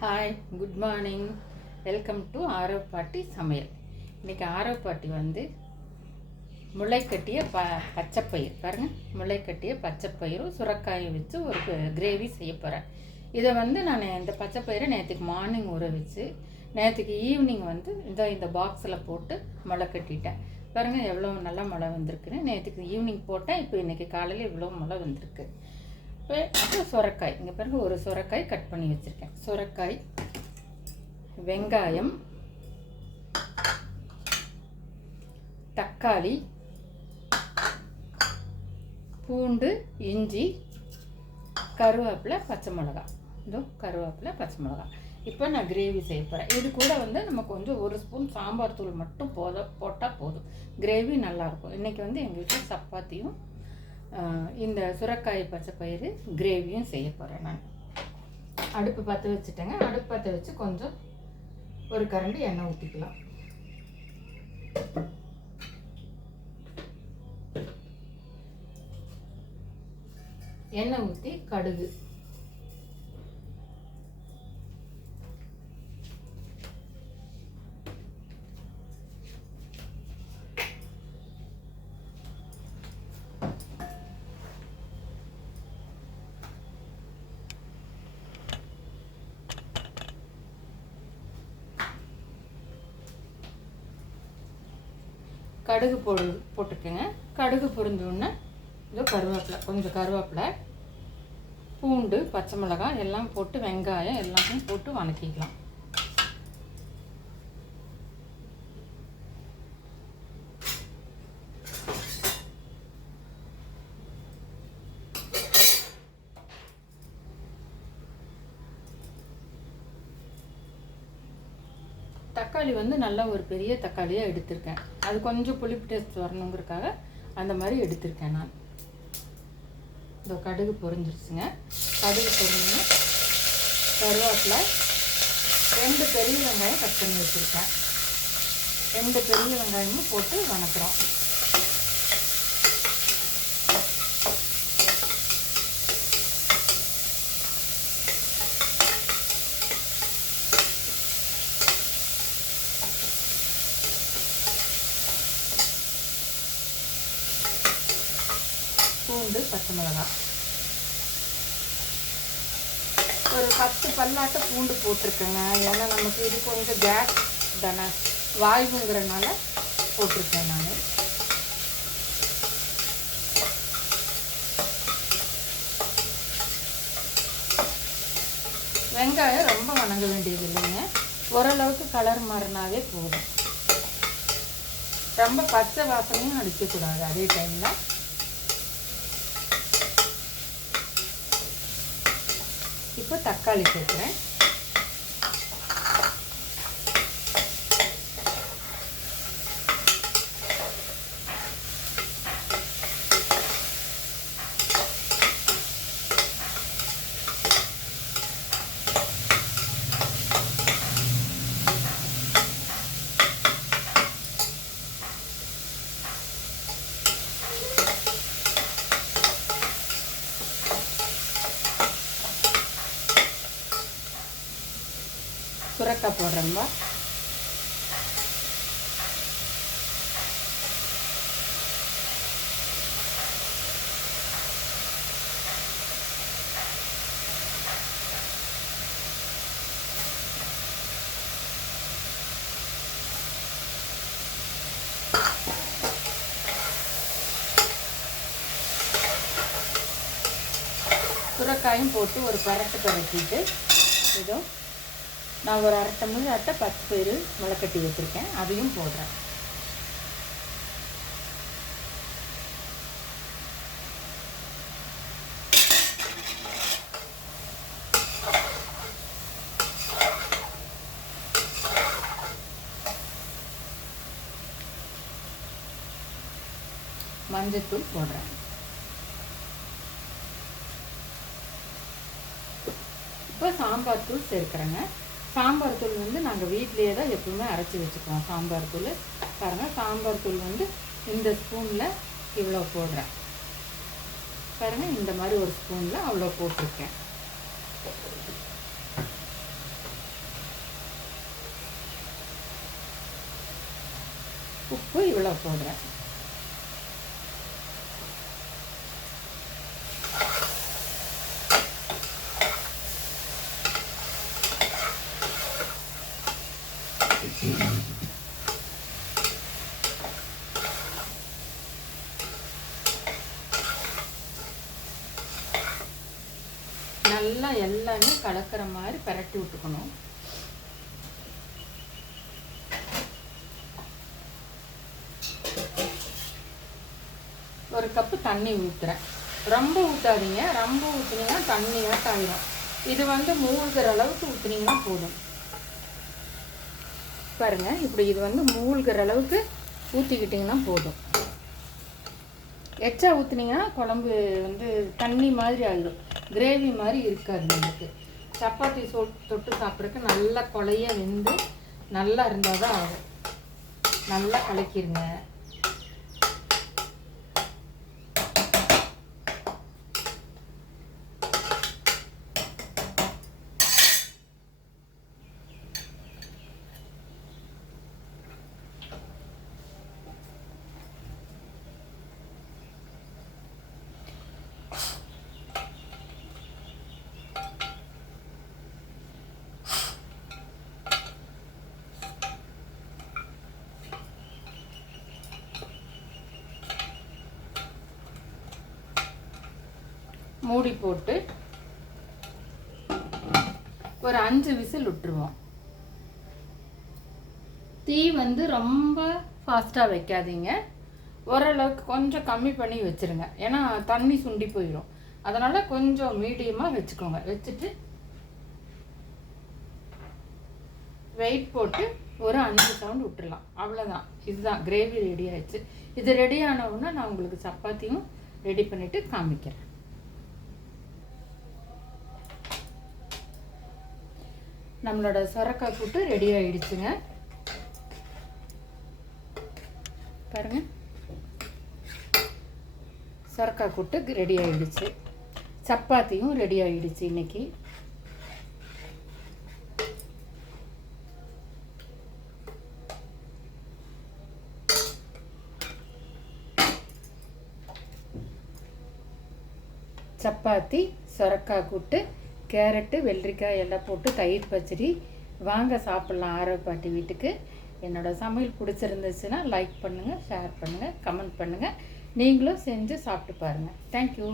Hi, good morning. Welcome to Aarav பாட்டி சமையல். இன்றைக்கி ஆரவ் பாட்டி வந்து முளைக்கட்டிய பச்சைப்பயிர் பாருங்கள், முளைக்கட்டிய பச்சைப்பயிரும் சுரக்காயும் வச்சு ஒரு கிரேவி செய்ய போகிறேன். இதை வந்து நான் இந்த பச்சைப்பயிரை நேற்றுக்கு மார்னிங் ஊற வச்சு நேற்றுக்கு ஈவினிங் வந்து இந்த பாக்ஸில் போட்டு முளை கட்டிட்டேன். பாருங்கள் எவ்வளோ நல்லா முளை வந்திருக்குன்னு. நேற்றுக்கு ஈவினிங் போட்டேன், இப்போ இன்றைக்கி காலையில் இவ்வளோ முளை வந்திருக்கு. அப்புறம் சுரக்காய், இங்கே பாருங்கள் ஒரு சுரக்காய் கட் பண்ணி வச்சுருக்கேன். சுரக்காய், வெங்காயம், தக்காளி, பூண்டு, இஞ்சி, கருவேப்பிலை, பச்சை மிளகா. கருவேப்பிலை, பச்சை மிளகா. இப்போ நான் கிரேவி செய்ய போகிறேன். இது கூட வந்து நமக்கு கொஞ்சம் ஒரு ஸ்பூன் சாம்பார் தூள் மட்டும் போட்டால் போதும். கிரேவி நல்லாயிருக்கும். இன்றைக்கி வந்து எங்கள் வீட்டில் சப்பாத்தியும் இந்த சுரக்காய் பச்சைப்பயிறு கிரேவியும் செய்ய போகிறேன். நான் அடுப்பு பற்ற வச்சுட்டேங்க. அடுப்பு பற்ற வச்சு கொஞ்சம் ஒரு கரண்டி எண்ணெய் ஊற்றிக்கலாம். எண்ணெய் ஊற்றி கடுகு, கடுகு போட்டுக்கோங்க. கடுகு பொரிஞ்சோடனே இதோ கருவேப்பிலை, கொஞ்சம் கருவேப்பிலை, பூண்டு, பச்சை மிளகாய் எல்லாம் போட்டு வெங்காயம் எல்லாமே போட்டு வதக்கிக்கலாம். தக்காளி வந்து நல்லா ஒரு பெரிய தக்காளியாக எடுத்திருக்கேன். அது கொஞ்சம் புளிப்பு டேஸ்ட் வரணுங்கிறதுக்காக அந்த மாதிரி எடுத்திருக்கேன் நான். இந்த கடுகு பொரிஞ்சிருச்சுங்க. கடுகு பொரிஞ்சு கருவேப்பிலை, 2 பெரிய வெங்காயம் கட் பண்ணி வச்சுருக்கேன். 2 பெரிய வெங்காயமும் போட்டு வதக்குறோம். பூண்டு, பச்சை மிளகாய், ஒரு 10 பல்லாட்ட பூண்டு போட்டிருக்கேங்க. ஏன்னா நமக்கு இது கொஞ்சம் கேஸ் தானே, வாய்வுங்கிறனால போட்டிருக்கேன் நான். வெங்காயம் ரொம்ப வணங்க வேண்டியது இல்லைங்க, ஓரளவுக்கு கலர் மாறினாவே போதும். ரொம்ப பச்சை வாசனையும் அடிக்கக்கூடாது. அதே டைமில் இப்போ தக்காளி சேர்க்குறேன். சுரக்காய் போடுறோம்பா. சுரக்காயும் போட்டு ஒரு பரட்டிட்டு இதோ நான் ஒரு 1/2 டம்ளர் அட்டை பச்சைப்பயிறு முளைக்கட்டி வச்சுருக்கேன், அதையும் போடுறேன். மஞ்சத்தூள் போடுறேன். இப்போ சாம்பார் தூள் சேர்க்குறேங்க. சாம்பார் தூள் வந்து நாங்கள் வீட்டிலேயே தான் எப்பவுமே அரைச்சி வச்சுக்குவோம். சாம்பார் தூள் பாருங்கள், சாம்பார் தூள் வந்து இந்த ஸ்பூனில் இவ்வளோ போடுறேன். பாருங்கள், இந்த மாதிரி ஒரு ஸ்பூனில் அவ்வளோ போட்டிருக்கேன். உப்பு இவ்வளோ போடுறேன். நல்லா எல்லாமே கலக்கிற மாதிரி பரட்டி விட்டுக்கணும். ஒரு கப்பு தண்ணி ஊற்றுறேன். ரொம்ப ஊற்றாதீங்க, ரொம்ப ஊற்றுனீங்கன்னா தண்ணியாக காயிடும். இது வந்து மூழ்கிற அளவுக்கு ஊற்றுனீங்கன்னா போதும். பாருங்கள், இப்படி இது வந்து மூழ்கிற அளவுக்கு ஊற்றிக்கிட்டிங்கன்னா போதும். எச்சா ஊற்றுனீங்கன்னா குழம்பு வந்து தண்ணி மாதிரி ஆகிடும், கிரேவி மாதிரி இருக்காது. நமக்கு சப்பாத்தி தொட்டு சாப்பிட்றதுக்கு நல்லா கொலைய வெந்து நல்லா இருந்தால் தான் ஆகும். நல்லா கலக்கிடுங்க. மூடி போட்டு ஒரு 5 விசில் விட்டுருவோம். தீ வந்து ரொம்ப ஃபாஸ்ட்டாக வைக்காதீங்க, ஓரளவுக்கு கொஞ்சம் கம்மி பண்ணி வச்சுருங்க. ஏன்னா தண்ணி சுண்டி போயிடும். அதனால் கொஞ்சம் மீடியமாக வச்சுக்கோங்க. வச்சுட்டு வெயிட் போட்டு ஒரு 5 சவுண்ட் விட்டுடலாம். அவ்வளோதான். இதுதான் கிரேவி ரெடி ஆயிடுச்சு. இது ரெடி ஆனவுடனே நான் உங்களுக்கு சப்பாத்தியும் ரெடி பண்ணிவிட்டு காமிக்கிறேன். நம்மளோட சொரக்காய் கூட்டு ரெடி ஆகிடுச்சுங்க. பாருங்க, சொரக்காய் கூட்டு ரெடி ஆகிடுச்சு. சப்பாத்தியும் ரெடி ஆகிடுச்சு. இன்னைக்கு சப்பாத்தி, சொரக்காய் கூட்டு, கேரட்டு, வெள்ளரிக்காய் எல்லாம் போட்டு தயிர் பச்சடி. வாங்க சாப்பிட்லாம் ஆரோப்பாட்டி வீட்டுக்கு. என்னோடய சமையல் பிடிச்சிருந்துச்சுன்னா லைக் பண்ணுங்கள், ஷேர் பண்ணுங்கள், கமெண்ட் பண்ணுங்கள். நீங்களும் செஞ்சு சாப்பிட்டு பாருங்கள். தேங்க்யூ.